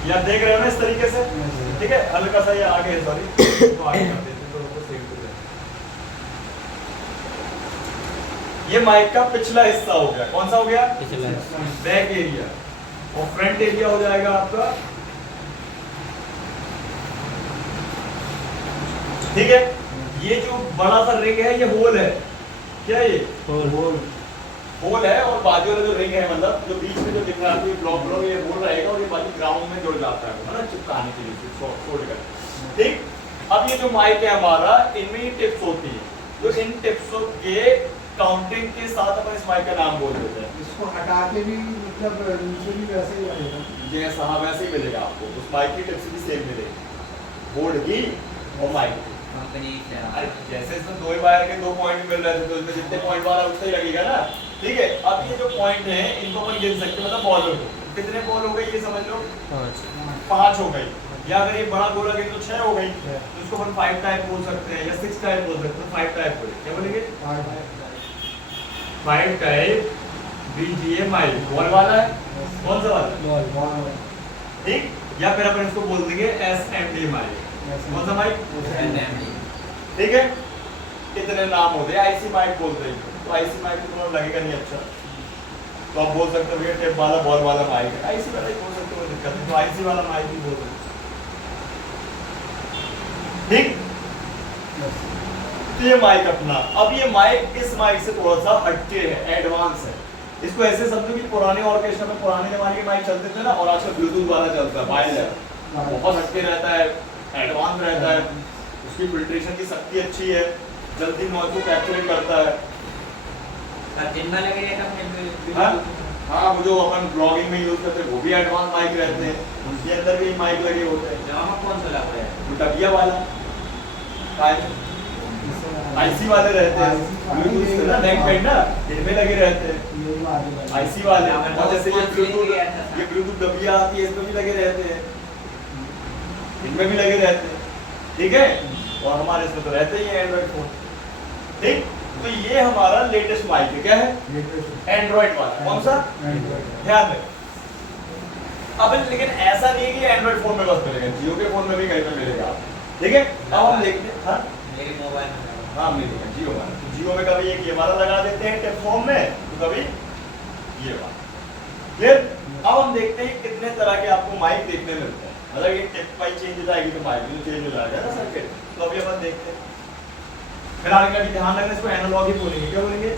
ये आप देख रहे हो ना इस तरीके से, ठीक है? हल्का सा ये आगे है, सॉरी तो आगे कर देते तो उसको सेव कर देते। ये माइक का पिछला हिस्सा हो गया। कौन सा हो गया? पिछला बैक एरिया, और फ्रंट एरिया हो जाएगा आपका, ठीक है? ये जो बड़ा सा रिंग है ये होल है, क्या ये होल है, और बाजू वाला जो रिंग है मतलब जो बीच में जो दिख रहा है, ये ब्लॉक ब्लॉक ये होल रहेगा, और ये बाजू ग्राउंड में जुड़ जाता है ना चिपकाने के लिए छोड़ कर, ठीक? अब ये जो माइक है हमारा, इनमें ये टिप्स होती है, तो इन टिप्सों के काउंटिंग के साथ अपन इस माइक का नाम बोल देते हैं। इसको हटा के भी मतलब नीचे भी वैसे ही रहेगा। जैसा हाँ वैसे ही मिलेगा आपको, उस माइक की टिप्स भी सेम मिलेगी, बोर्ड की और माइक की। कंपनी अरे जैसे इसमें 2 वायर के 2 पॉइंट मिल रहे थे, तो इसमें जितने पॉइंट वाला उतना ही लगेगा ना, ठीक है? अब ये जो पॉइंट है इनको अपन गिन सकते हैं, मतलब बॉल हो कितने बॉल हो गई ये समझ लो, 5 हो गई, या अगर ये बड़ा गोला गई तो 6 हो गई, तो इसको अपन 5 टाइप बोल सकते हैं या 6 टाइप बोल सकते हैं। 5 टाइप बोले, क्या बोलेंगे? 5 टाइप बीजीए माइक, बॉल वाला है, कौन सा वाला? ठीक, या फिर अपन इसको बोल देंगे एसएमडी माइक, कौन सा माइक? ठीक है? कितने नाम होते हैं, आईसी माइक बोलते हैं, तो आईसी माइक तो तुम्हें लगेगा नहीं अच्छा, तो आप बोल सकते हो भैया टेप वाला बॉल वाला माइक है, आईसी वाला ही बोल सकते हो, दिक्कत नहीं, तो आईसी वाला माइक ही बोल सकते हो, ठीक? तो ये माइक अपना। अब ये माइक इस माइक से थोड़ा सा हटके है, एडवांस है। इसको ऐसे समझो कि पुराने ऑर्केस्ट्रा में पुराने जमाने के माइक चलते थे ना, और आजकल ब्लूटूथ वाला चलता है, वायरलेस, बहुत हटके रहता है, एडवांस रहता है, उसकी फिल्ट्रेशन की शक्ति अच्छी है, जल्दी नॉइज को कैप्चर करता है। हाँ, वो जो अपन ब्लॉगिंग में यूज करते हैं वो भी एडवांस माइक रहते हैं, उसके अंदर भी माइक लगे होते हैं। कौन सा लगा है? वो डबिया वाला आईसी वाले रहते हैं, ब्लूटूथ से ना नेक बैंड ना इनमें लगे रहते हैं आईसी वाले, और जैसे ये ब्लूटूथ डबिया आती है इसमें भी लगे रहते हैं, इनमें भी लगे रहते हैं, ठीक है, और हमारे इसमें तो रहते ही है एंड्रॉइड फोन, ठीक। तो ये हमारा लेटेस्ट माइक है, क्या है, एंड्रॉइड वाला, कौन सा, ध्यान रखें। अब लेकिन ऐसा नहीं है कि एंड्रॉइड फोन में बस मिलेगा, जियो के फोन में भी कहीं पे मिलेगा, ठीक है। अब हम देखते हैं, हाँ मेरे मोबाइल में हाँ मिलेगा जियो वाला, तो जियो में कभी एक ये वाला लगा देते हैं टेप फॉर्म में, तो कभी ये वाला। फिर अब हम देखते हैं कितने तरह के आपको माइक देखने मिलते हैं, मतलब ये टेप पाई चेंज हो जाएगी तो माइक भी चेंज हो जाएगा ना सर्किट। तो अभी अपन देखते हैं, फिलहाल का भी ध्यान रखना, इसको एनालॉग ही बोलेंगे, क्या बोलेंगे,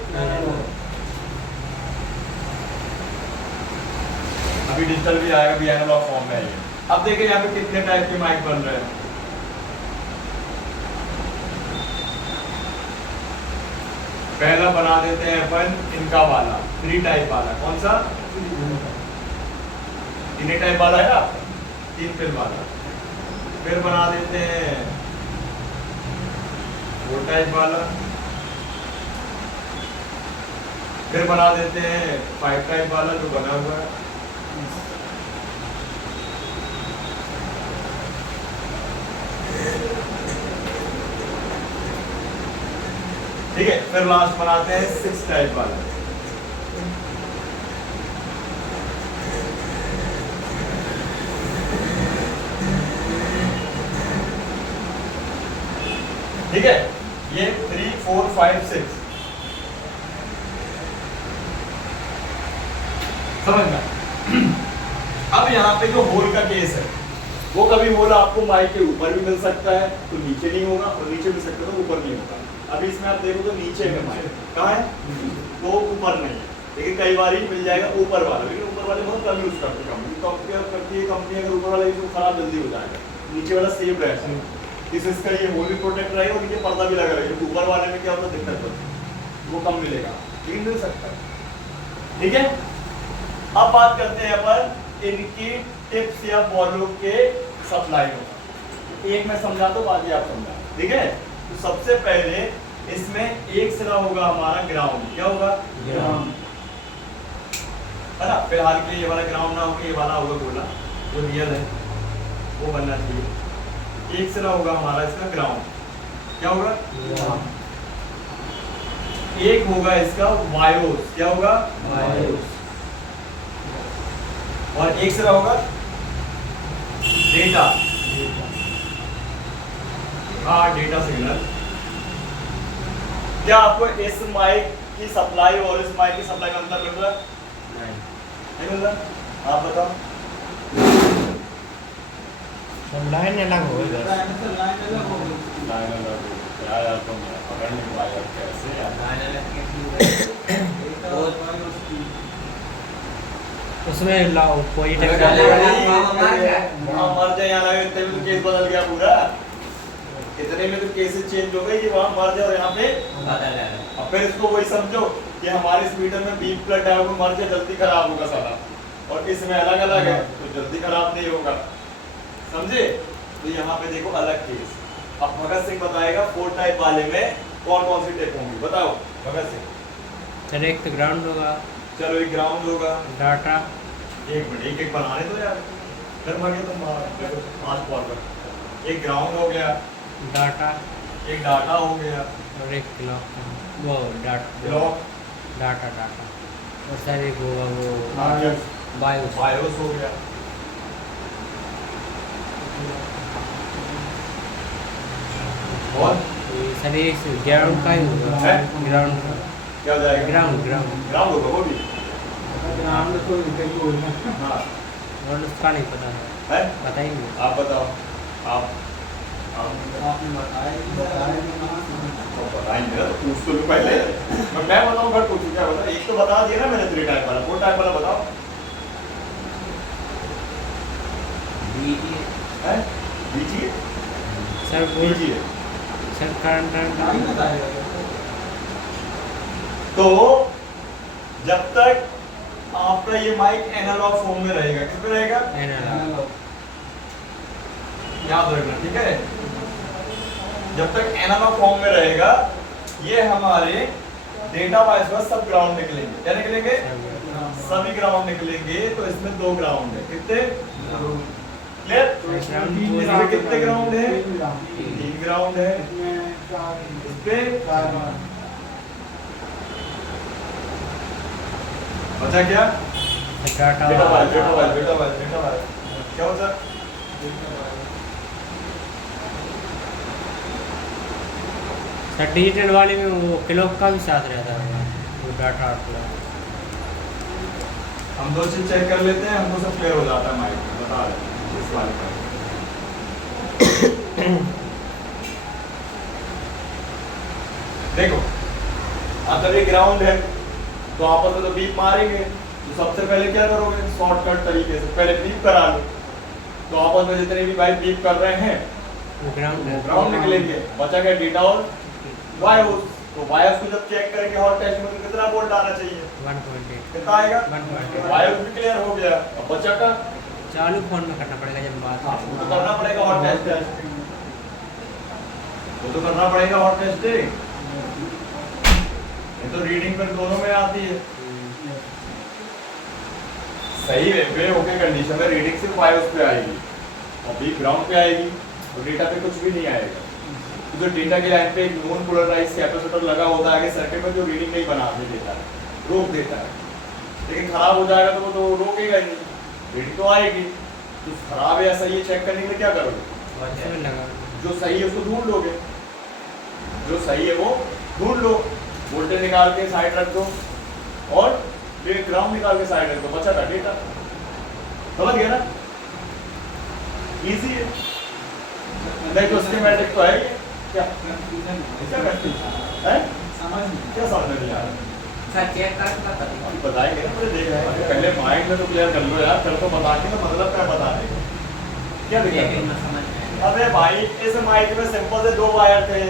अभी डिजिटल भी आएगा, अभी एनालॉग फॉर्म में है ये। अब देखिए यहाँ पे कितने टाइप के माइक बन रहे हैं। पहला बना देते हैं अपन इनका वाला 3 टाइप वाला, कौन सा, 3 टाइप वाला है ना, 3 पिन वाला। फिर बना देते हैं 4 टाइप वाला। फिर बना देते हैं 5 टाइप वाला जो बना हुआ है। ठीक है, फिर लास्ट बनाते हैं 6 टाइप वाला। ठीक है, ये 3 4 5 6 समझना। अब यहाँ पे जो होल का केस है, वो कभी होल आपको माइक के ऊपर भी मिल सकता है तो नीचे नहीं होगा, और नीचे मिल सकता है तो ऊपर नहीं होगा। अभी इसमें आप देखो तो नीचे में माइक कहाँ है, तो ऊपर नहीं है, लेकिन कई बार ही मिल जाएगा ऊपर वाला, लेकिन ऊपर वाले बहुत कम यूज करते हैं कंपनी करती है कंपनी, अगर ऊपर वाला यूज खराब जल्दी हो जाएगा, नीचे वाला सेफ रहता है, इसका ये होल भी प्रोटेक्ट रहेगा और नीचे पर्दा भी लगा रहेगा। ऊपर वाले में क्या होता है, दिक्कत होती है, वो कम मिलेगा, लेकिन मिल सकता है, ठीक है। अब बात करते हैं अपन इनकी टिप्स या बॉलों के सप्लाई होगा। एक मैं समझा दो, बाकी आप समझा, ठीक है। तो सबसे पहले इसमें एक सिरा होगा हमारा ग्राउंड, क्या होगा, ग्राउंड, है ना। फिलहाल के ये वाला ग्राउंड ना होगा, ये वाला होगा गोला जो रियल है वो बनना चाहिए। एक सिरा होगा हमारा इसका ग्राउंड, क्या होगा, एक होगा इसका वायोस, क्या होगा, वायोस, और एक सिरा होगा डेटा, हाँ डेटा सिग्नल। क्या आपको इस माइक की सप्लाई और इस माइक की सप्लाई में अंतर मिल रहा है, नहीं मिल रहा, आप बताओ। लाइन अलग हो गई, लाइन अलग हो, क्या यार तुम पकड़ नहीं पाए कैसे यार। उसमें लाओ कोई मर टेक्नोलॉजी जाए, यहाँ लगे इतने में तो केस बदल गया पूरा, इतने में तो केसेस चेंज हो गई कि वहाँ मर जाए और यहाँ पे बदल है। अब फिर इसको वही समझो कि हमारे स्पीडर में बीप प्लट है, वो मर जाए जल्दी खराब होगा सारा, और इसमें अलग अलग है तो जल्दी खराब नहीं होगा, समझे। तो यहाँ पे देखो अलग केस। अब भगत सिंह बताएगा 4 टाइप वाले में कौन कौन सी टिप होंगी, बताओ भगत सिंह। चलो एक तो ग्राउंड होगा, चलो एक ग्राउंड होगा, डाटा, एक मिनट एक एक बनाने दो यार, फिर भागे तुम फास्ट फॉरवर्ड। एक ग्राउंड हो गया, डाटा, एक डाटा हो गया, और एक क्लॉक, वो डाटा, क्लॉक, डाटा डाटा, और सर एक होगा वो बायोस, बायोस हो गया, और सर एक ग्राउंड का ही होगा, है? ग्राउंड का, क्या हो जाएगा, ग्राउंड ग्राउंड, ग्राउंड होगा वो भी, हाँ और उसका नहीं पता है, है, पता ही नहीं। आप बताओ, आप आपने बताएंगे बताएंगे ना, तो पूछ तो लो पहले, मैं बताऊँ फिर पूछूँ, क्या बता, एक तो बता दिया ना मैंने 3 टाइप वाला, 4 टाइप वाला बताओ, है, दीजिए सर बोल, दीजिए। सर करंट, तो जब तक आपका ये माइक एनालॉग फॉर्म में रहेगा, किस में रहेगा, याद रखना, ठीक है। जब तक एनालॉग फॉर्म में रहेगा, ये हमारे डेटा वाइज बस सब ग्राउंड निकलेंगे, क्या निकलेंगे, सभी ग्राउंड निकलेंगे। तो इसमें 2 ग्राउंड है, कितने, क्लियर? ग्राउंड इसमें कितने ग्राउंड है? तीन ग्राउंड। 3 ग्राउंड है। इसमें चार इस पे चार बचा क्या? डाटा बेटा भाई क्या बचा? सर डिजिटल वाले में वो क्लॉक का भी साथ रहता है वो डाटा हम दो चीज चेक कर लेते हैं, हमको सब क्लियर हो जाता है माइक में, बता रहे हैं इस वाले का। देखो अगर ये ग्राउंड है तो आपस में तो बीप मारेंगे, तो सबसे पहले क्या करोगे? शॉर्टकट तरीके से पहले बीप करा लो, तो आपस में जितने भी भाई बीप कर रहे हैं ग्राउंड निकलेंगे। बचा क्या? डेटा और वायर्स। तो वायर्स को जब चेक करेंगे हॉट टेस्ट में तो कितना वोल्ट आना चाहिए? 1.8 कितना आएगा? 1.8 वायर्स भी क्लियर हो गया। अब बचा का चालू फोन में करना पड़ेगा जब बात हाँ, वो तो करना पड़ेगा हॉट टेस्ट, वो तो करना पड़ेगा हॉट टेस्ट। ये तो रीडिंग पर दोनों में आती है। सही वे ओके कंडीशन में रीडिंग सिर्फ वायर्स पे आएगी और बीप ग्राउंड पे आएगी और डेटा पे कुछ भी नहीं आएगा। तो जो डेटा की लाइन पे एक नॉन पोलराइज्ड कैपेसिटर लगा होता है आगे सर्किट में, जो रीडिंग नहीं बनाने देता है, रोक देता है। लेकिन खराब हो जाएगा तो वो तो रोकेगा ही नहीं, रीडिंग तो आएगी। तो खराब है या सही है चेक करने के लिए क्या करोगे? जो सही है उसको ढूंढ लोगे, जो सही है वो ढूंढ लो, वोल्टेज निकाल के साइड रख दो और ग्राउंड निकाल के साइड रख दो, बचा था डेटा। समझ गया ना? इजी है, नहीं तो स्कीमेटिक तो है ये। क्या क्या करती है? समझ नहीं क्या समझ नहीं आ रहा? सर चेक कर सकता अभी बताएंगे ना, मुझे देख रहे हैं पहले माइंड में तो क्लियर कर लो यार, फिर तो बता के तो मतलब क्या बताने का? क्या दिक्कत है? समझ में अबे भाई इस माइक में सिंपल से 2 वायर थे,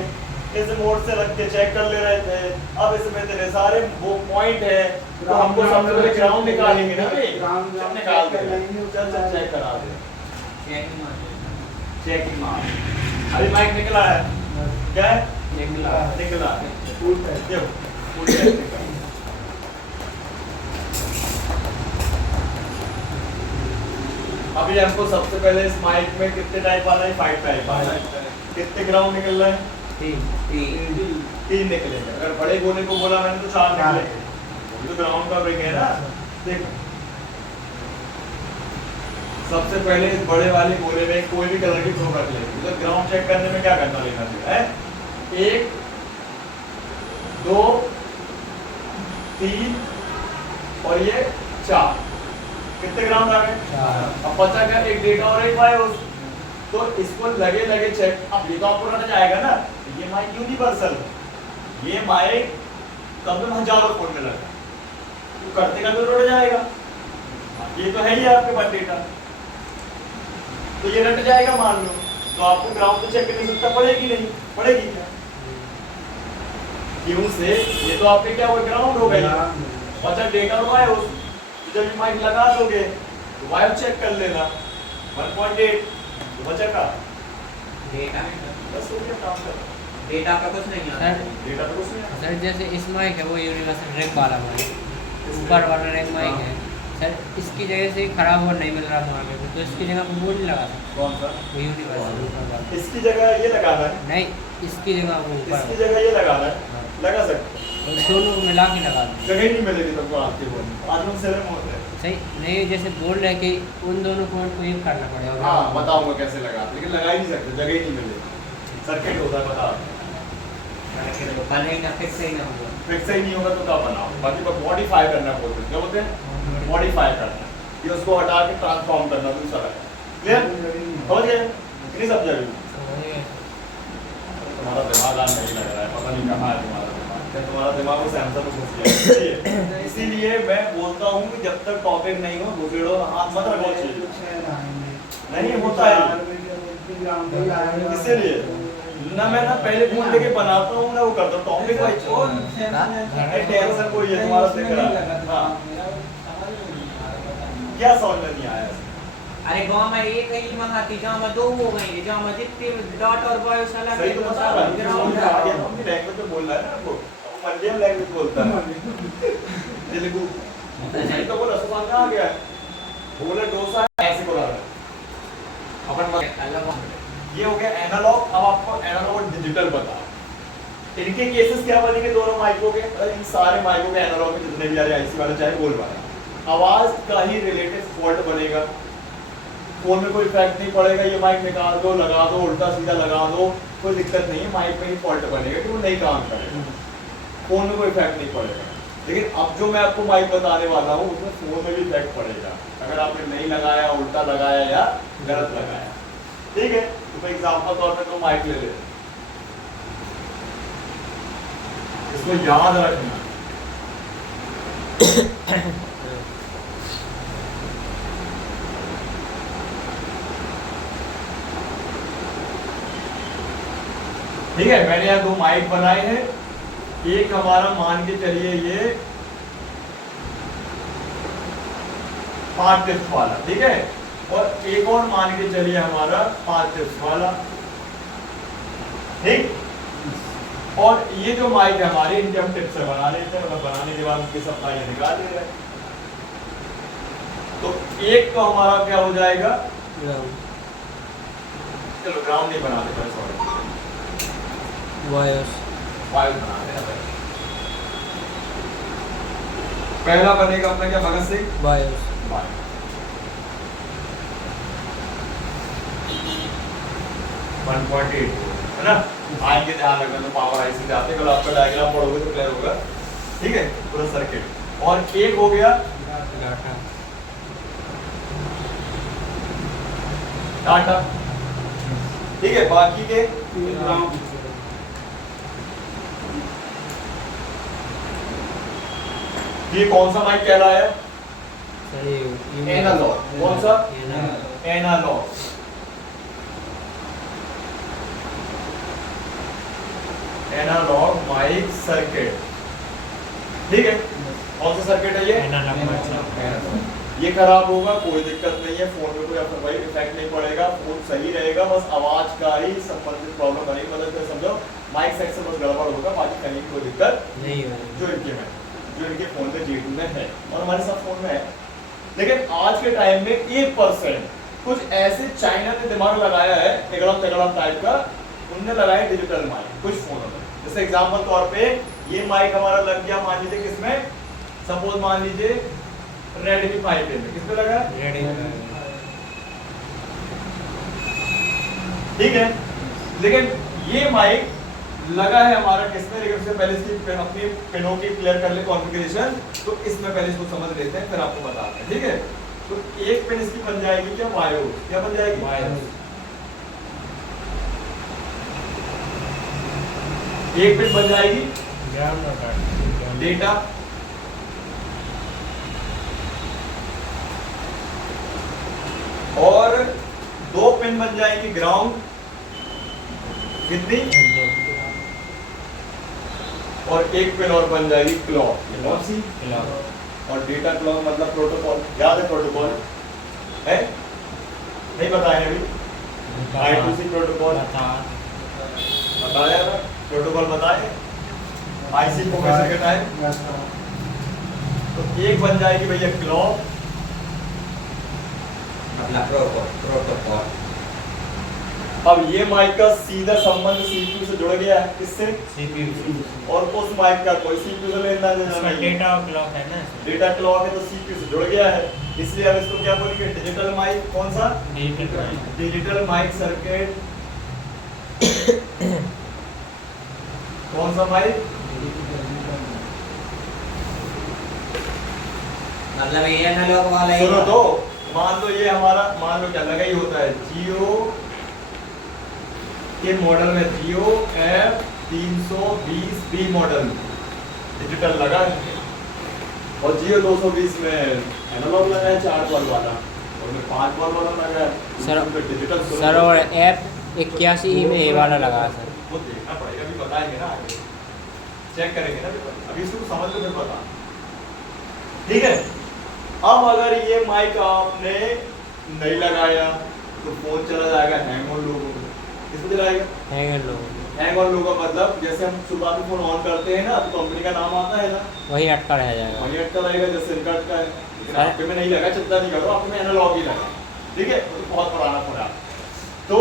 इस मोड से रख के चेक कर ले रहे थे। अब इसमें इतने सारे वो पॉइंट है, तो हमको सबसे पहले ग्राउंड निकालेंगे ना भाई। ग्राउंड चल निकाल दे, निकालेंगे, चल चेक करा दे, चेक चेकिंग मार। अभी माइक निकला है, क्या है? निकला निकला है। Full test. देखो फुल टेस्ट निकला। अभी हमको सबसे पहले इस माइक में कितने टाइप आ रहे हैं? 5 टाइप आ रहे हैं। कितने ग्राउंड निकल रहे हैं? 3 निकलेंगे। अगर बड़े गोले को बोला मैंने तो 4 निकलेंगे, वो तो ग्राउंड का रिंग है ना। देखो सबसे पहले इस बड़े वाले गोले में कोई भी कलर की प्रो रख लेंगे। तो ग्राउंड चेक करने में क्या करना लेना है? 1 2 3 और ये 4। कितने ग्राउंड आ गए? अब बचा क्या? एक डेटा और एक वायर्स। तो इसको लगे लगे चेक। अब ये तो आपको रट जाएगा ना, ये माइक यूनिवर्सल है। ये माइक कम से कम हजारों फोन में लगा, तो करते करते रट जाएगा। ये तो है ही आपके पास डेटा, तो ये रट जाएगा मान लो, तो आपको ग्राउंड पे चेक करने की जरूरत पड़ेगी नहीं, पड़ेगी क्या? क्यों से ये तो आपके क्या हुआ? ग्राउंड हो गई। बचा डेटा और वायर्स। तो जब माइक लगा दोगे तो वायर चेक कर लेना 1.8, तो बचा का डेटा बस हो गया काम कर। डेटा का कुछ नहीं आता सर डेटा तो कुछ नहीं आता। सर जैसे इस माइक है वो यूनिवर्सल रैंक वाला माइक, ऊपर वाला रैंक माइक है सर, इसकी जगह से खराब हुआ नहीं मिल रहा मार्केट में, तो इसकी जगह वो नहीं लगा सकते? कौन सा? वो यूनिवर्सल ऊपर वाला इसकी जगह ये लगाना है, नहीं, इसकी जगह वो ऊपर इसकी जगह ये लगाना है, हाँ। लगा सकते और दोनों को मिला के लगा दो। जगह ही नहीं मिलेगी तुमको आपके फोन में। आज हम सेवन होते हैं। सही नहीं, जैसे बोल रहे कि उन दोनों पॉइंट को एक करना पड़ेगा। हाँ बताऊंगा कैसे लगा, लेकिन लगा ही नहीं सकते, जगह ही नहीं मिलेगी। सर्किट होता है बता, बनेगा फिक्स ही ना होगा। फिक्स ही नहीं होगा तो क्या बनाओ। बाकी पर मॉडिफाई करना बोलते हैं, क्या बोलते हैं? मॉडिफाई करना, ये उसको हटा के ट्रांसफॉर्म करना दूसरा है। क्लियर? समझ गए? नहीं समझ रहे? तुम्हारा दिमाग आज नहीं लग रहा है, पता नहीं कहाँ है तुम्हारा दिमाग। क्या तुम्हारा दिमाग वो सैमसंग में घुस गया? इसीलिए मैं बोलता हूँ कि जब तक टॉपिक नहीं हो घुसेड़ो हाथ मत रखो चीज। नहीं होता है इसीलिए ना, मैं ना पहले फोन लेके बनाता हूँ ना वो करता हूँ टॉपिक वाइज। टेंशन कोई है तुम्हारा दिख रहा है? क्या समझ में नहीं आया? अरे गांव में एक ही मंगाती, गांव में 2 हो गई, गांव में जितने डॉट और बॉयस अलग सही तो बता रहा है, अपनी लैंग्वेज में बोल रहा है ना आपको, मलयालम लैंग्वेज बोलता है, तेलुगु। सही तो बोला, समझ में आ गया। बोले डोसा ऐसे बोला रहा है, ये हो गया एनालॉग। अब आपको एनालॉग और डिजिटल बताओ, इनके केसेस क्या बनेंगे दोनों माइकों के, इन सारे माइकों के एनालॉग में जितने भी आ रहे आईसी वाला चाहे गोल्ड वाला, आवाज का ही रिलेटिव फॉल्ट बनेगा। फोन में कोई इफेक्ट नहीं पड़ेगा, ये माइक निकाल दो, लगा दो, उल्टा सीधा लगा दो, कोई दिक्कत नहीं है, माइक में ही फॉल्ट बनेगा कि वो नहीं काम करेगा, फोन में कोई इफेक्ट नहीं पड़ेगा। लेकिन अब जो मैं आपको माइक बताने वाला हूँ उसमें फोन में भी इफेक्ट पड़ेगा अगर आपने नहीं लगाया, उल्टा लगाया या गलत लगाया। ठीक है, तो एग्जाम्पल तौर पर तो माइक ले लेते हैं, इसको याद रखना। ठीक है, मैंने यहाँ दो माइक बनाए हैं, एक हमारा मान के चलिए ये 5 टिप्स वाला, ठीक है, और एक और मान के चलिए हमारा 5 टिप्स वाला, ठीक। और ये जो माइक है हमारे, इनके हम टिप्स से बना लेते हैं, मतलब बनाने के बाद उनकी सप्लाई निकाल ले रहे हैं। तो एक तो हमारा क्या हो जाएगा, चलो ग्राउंड नहीं बना देते, सॉरी, वायर्स बना देना। पहला बनेगा अपना क्या, भगत सिंह वायर्स 1.8 है ना, आएंगे ध्यान रखना, तो पावर आईसी से आते हैं, कल आपका डायग्राम पढ़ोगे तो क्लियर होगा। ठीक है, पूरा सर्किट। और एक हो गया डाटा, ठीक है, बाकी के ये कौन सा माइक कहलाया है, एनालॉग। कौन सा, एनालॉग। एनालॉग माइक सर्किट, ठीक है, कौन सा सर्किट है ये, ये खराब होगा कोई दिक्कत नहीं है, फोन में कोई भाई इफेक्ट नहीं पड़ेगा, फोन सही रहेगा, बस आवाज का ही संबंधित प्रॉब्लम बनेगी, मतलब समझो माइक सेक्शन बस गड़बड़ होगा, बाकी कहीं कोई दिक्कत नहीं है जो इनके फोन में G2 में है और हमारे साथ फोन में है। लेकिन आज के टाइम में 1% कुछ ऐसे चाइना ने दिमाग लगाया है टेकड़म टाइप का, उनने लगाया डिजिटल माइक कुछ फोनों में। जैसे एग्जांपल तौर पे ये माइक हमारा लग गया, मान लीजिए किसमें, सपोज मान लीजिए Redmi 5A में, किसमें लगा, ठीक है। लेकिन ये माइक लगा है हमारा किसमें, लेकिन उससे पहले इसकी अपनी पिनों की क्लियर कर ले कॉन्फ़िगरेशन, तो इसमें पहले इसको समझ लेते हैं, फिर आपको बताते हैं, ठीक है। तो एक पिन इसकी बन जाएगी क्या, वायो, क्या बन जाएगी, एक पिन बन जाएगी डेटा, और 2 पिन बन जाएगी ग्राउंड, कितनी, और एक पिन और बन जाएगी क्लॉक, कौन सी, और डेटा क्लॉक मतलब प्रोटोकॉल, याद है प्रोटोकॉल है, नहीं बताया अभी, I2C प्रोटोकॉल बताया ना, प्रोटोकॉल बताए, आईसी को कैसे करना है। तो एक बन जाएगी भैया क्लॉक, प्रोटोकॉल। अब ये माइक का सीधा संबंध सीपीयू से जुड़ गया है, किससे, सीपीयू, और उस माइक का कोई सीपीयू से लेना देना नहीं, डेटा और क्लॉक है ना, डेटा क्लॉक है तो सीपीयू से जुड़ गया है, इसलिए अब इसको क्या बोलेंगे, डिजिटल माइक। कौन सा, डिजिटल माइक सर्किट, कौन सा माइक, मतलब ये एनालॉग वाला ही। सुनो तो, मान लो ये हमारा, मान लो क्या लगा ही होता है, जियो के मॉडल में जियो F320B मॉडल डिजिटल लगा है, और जियो 220 में एनालॉग लगा है 4 वॉल्ट वाला, और में 5 वॉल्ट वाला लगा है सर। डिजिटल। सर और F81 में ये वाला लगा है सर, वो देखना पड़ेगा, अभी बताएंगे ना आगे, चेक करेंगे ना, अभी इसको समझ लो फिर बता, ठीक है। अब अगर ये माइक आपने नहीं लगाया तो फोन चला जाएगा हैंग ऑन लोगों को, किसको चलाएगा, हैंग ऑन लोगों, मतलब जैसे हम शुरुआत में फोन ऑन करते हैं ना तो कंपनी का नाम आता है ना, वही अटका रह जाएगा, वही अटका रहेगा, जैसे इनका अटका है। लेकिन आपके में नहीं लगा, चिंता नहीं करो, आपके में एनालॉग ही लगा, ठीक है, तो बहुत पुराना फोन है। तो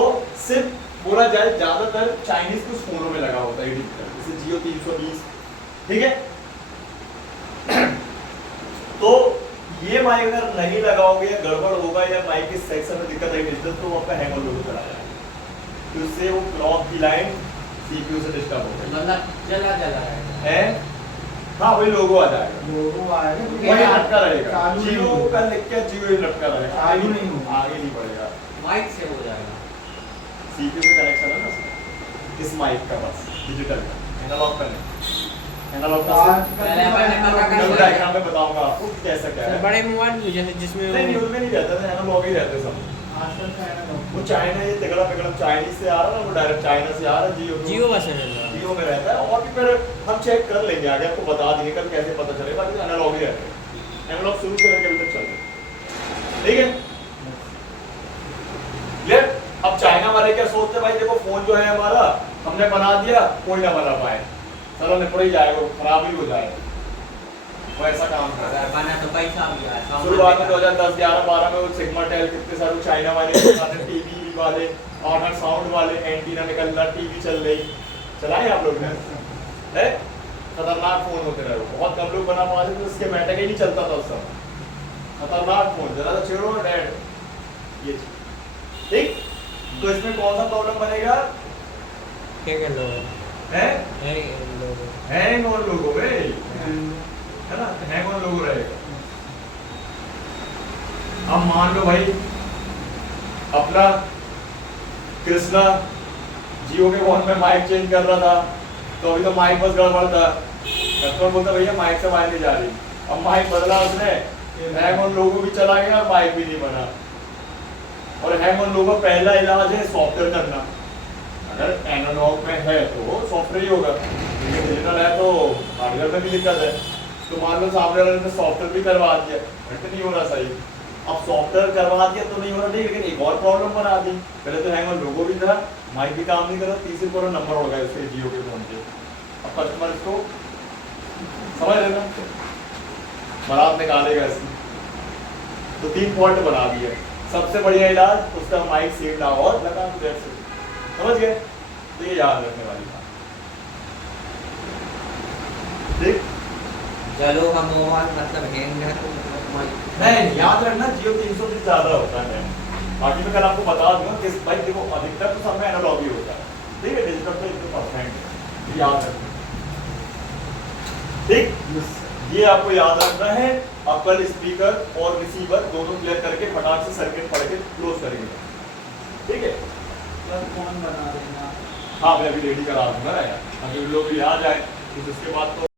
सिर्फ बोला जाए ज्यादातर चाइनीज कुछ फोनों में लगा होता है डिजिटल, जैसे जियो 320, ठीक है। तो ये माइक अगर नहीं लगाओगे या गड़बड़ होगा या माइक के सेक्शन में दिक्कत आई डिजिटल, तो वो आपका हैंग और लोगो चला जाएगा, तो उससे वो क्लॉक की लाइन सीपीयू से डिस्टर्ब हो गई मतलब जला है। हाँ वही लोगो आ जाएगा, लोगो आएगा तो वही लटका रहेगा, चालू नहीं जियो होगा। का लिख के जियो ही लटका रहेगा, चालू नहीं होगा। आगे नहीं बढ़ेगा। माइक से हो जाएगा। सीपीयू से कनेक्शन है ना उसमें, इस माइक का बस डिजिटल का, एनालॉग का नहीं। एनालॉग का पहले अपने पता कर मैं डायग्राम में बताऊंगा आपको कि कैसा क्या है। बड़े मोबाइल में जैसे जिसमें नहीं नहीं उसमें नहीं रहता था, एनालॉग ही रहते सब। आजकल का है ना वो चाइना ये तिगड़ा पिगड़ा चाइनीज से आ रहा है ना, वो डायरेक्ट चाइना से आ रहा है, जियो वर्जन है। जियो में रहता है। और भी फिर हम चेक कर लेंगे आगे, आपको बता देंगे कल कैसे पता चलेगा, बाकी एनालॉग ही रहते हैं, एनालॉग शुरू से लेकर अभी तक चल रहे हैं, ठीक है। क्लियर। अब चाइना वाले क्या सोचते हैं, भाई देखो फोन जो है हमारा हमने बना दिया, कोई ना बना पाए, चलो निपट ही जाएगा, खराब ही हो जाएगा, वो ऐसा काम कर रहा है। अगर बना तो पैसा भी आया। शुरुआत में 2010 11 12 में वो सिग्मा टेल कितने सारे चाइना वाले टीवी वाले और साउंड वाले एंटीना निकल रहा, टीवी चल रही, चलाए आप लोग ने है, खतरनाक फोन होते रहे, बहुत कम लोग बना पाते थे, उसके मैटर ही नहीं चलता था उस समय, खतरनाक फोन, जरा सा छेड़ो डेड ये ठीक। तो इसमें कौन सा प्रॉब्लम बनेगा, क्या लोगो है लोगो हैंग और लोगो में, है ना, हैंग और लोगो रहेगा। अब मान लो भाई अपना कृष्णा जियो के फोन में माइक चेंज कर रहा था, तो अभी तो माइक बस गड़बड़ था, कस्टमर बोलता भैया माइक से आवाज नहीं जा रही, अब माइक बदला उसने, हैंग और लोगो भी चला गया और माइक भी नहीं बना। और हैंग और लोगो पहला इलाज है सॉफ्टवेयर करना, अगर एनालॉग में है तो सॉफ्टवेयर ही होगा, लेकिन डिजिटल है तो हार्डवेयर में भी दिक्कत है। तो मान लो सामने वाले ने सॉफ्टवेयर भी करवा दिया, बट नहीं हो रहा सही, अब सॉफ्टवेयर करवा दिया तो नहीं हो रहा, नहीं, लेकिन एक और प्रॉब्लम बना दी, पहले तो हैंग और लोगो भी था, माइक भी काम नहीं कर रहा, तीसरे पूरा नंबर हो गया उसके जियो के फोन पे। अब कस्टमर इसको समझ लेना, बारात निकालेगा इसकी, तो 3 फॉल्ट बना दिए। सबसे बढ़िया इलाज उसका माइक सेव ना और लगा तो जैसे, समझ गए, तो ये याद रखने वाली बात, ठीक। चलो हम मोबाइल मतलब हैंग है तो नहीं याद रखना जियो 300 से ज्यादा होता है, बाकी मैं कल आपको बता दूंगा किस, भाई देखो अधिकतर तो सब में एनालॉग ही होता है, ठीक है, डिजिटल तो 100% याद रखना, ठीक। ये आपको याद रखना है। आप कल स्पीकर और रिसीवर दोनों क्लियर करके फटाक से सर्किट पढ़ के क्लोज करेंगे, ठीक है। फोन बना देना। हाँ मैं अभी रेडी करा दूंगा यार, अभी लोग भी आ जाए, फिर उसके बाद तो